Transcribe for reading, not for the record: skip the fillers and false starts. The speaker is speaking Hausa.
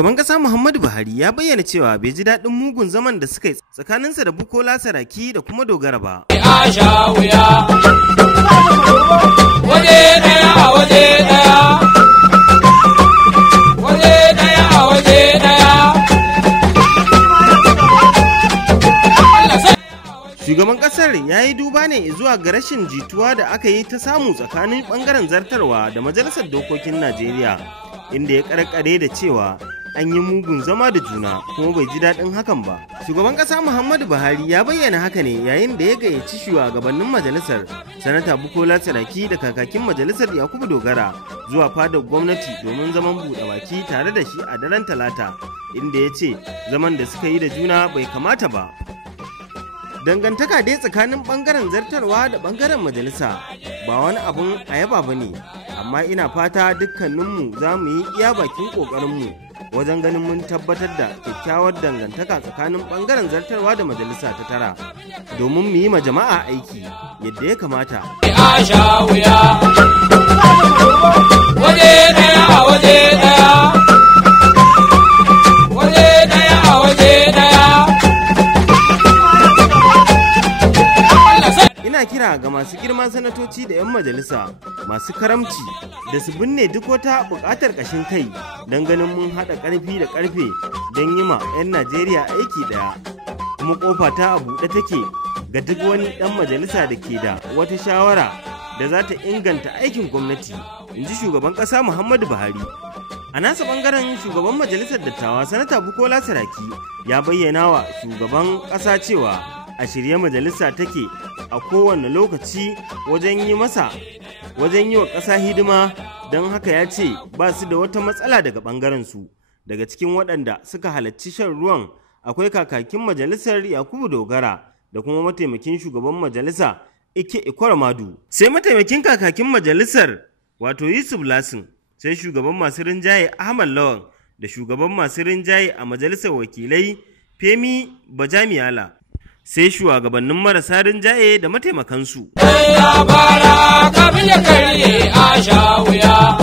Shugaban ƙasa Muhammadu Buhari ya bayyana cewa bai ji daɗin mugun zaman da suka yi tsakaninsa da Bukola Saraki da kuma Dogara ba. Shugaban ƙasar ya yi duba ne zuwa ga rashin jituwa da aka yi ta samu tsakanin ɓangaren zartarwa da Majalisar Dokokin Najeriya, inda ya karkare da cewa an yi mugun zama da juna kuma bai ji daɗin hakan ba. Shugaban ƙasa Muhammadu Buhari ya bayyana haka ne yayin da ya gayyaci shugabannin majalisar Sanata Bukola Saraki da kakakin majalisar Yakubu Dogara zuwa fadar gwamnati domin zaman buɗe baki tare da shi a daren Talata, inda ya ce zaman da suka yi da juna bai kamata ba. Dangantaka dai tsakanin ɓangaren zartarwa da ɓangaren majalisa ba wani abun a yaba ba ne, amma ina fata dukkaninmu za mu yi iya bakin ƙoƙarinmu wajen ganin mun tabbatar da kyakkyawar dangantaka tsakanin ɓangaren zartarwa da majalisa ta tara domin mu yi ma jama'a aiki yadda ya kamata. Ina kira ga masu girman sanatoci da 'yan majalisa masu karamci da su binne duk wata buƙatar ƙashin kai don ganin mun haɗa ƙarfi da ƙarfe don yi ma 'yan Najeriya aiki ɗaya. Kuma ƙofa ta a buɗe take ga duk wani ɗan majalisa da ke da wata shawara da za ta inganta aikin gwamnati, in ji shugaban ƙasa Muhammadu Buhari. A nasa ɓangaren shugaban majalisar dattawa Sanata Bukola Saraki ya bayyana wa shugaban ƙasa cewa a shirye majalisa take a kowane lokaci wajen yi wa ƙasa hidima, don haka ya ce ba su da wata matsala daga ɓangaren su. Daga cikin waɗanda suka halarci shan ruwan akwai kakakin majalisar Yakubu Dogara da kuma mataimakin shugaban majalisa Ike Ikwaramadu, sai mataimakin kakakin majalisar wato Yusuf Lasin, sai shugaban masu rinjaye Ahmad Lawan da shugaban masu rinjaye a majalisar wakilai Femi Bajamiyala, sai shugabannin marasa rinjaye da mataimakansu. Ya fara kafin ya karye a sha wuya.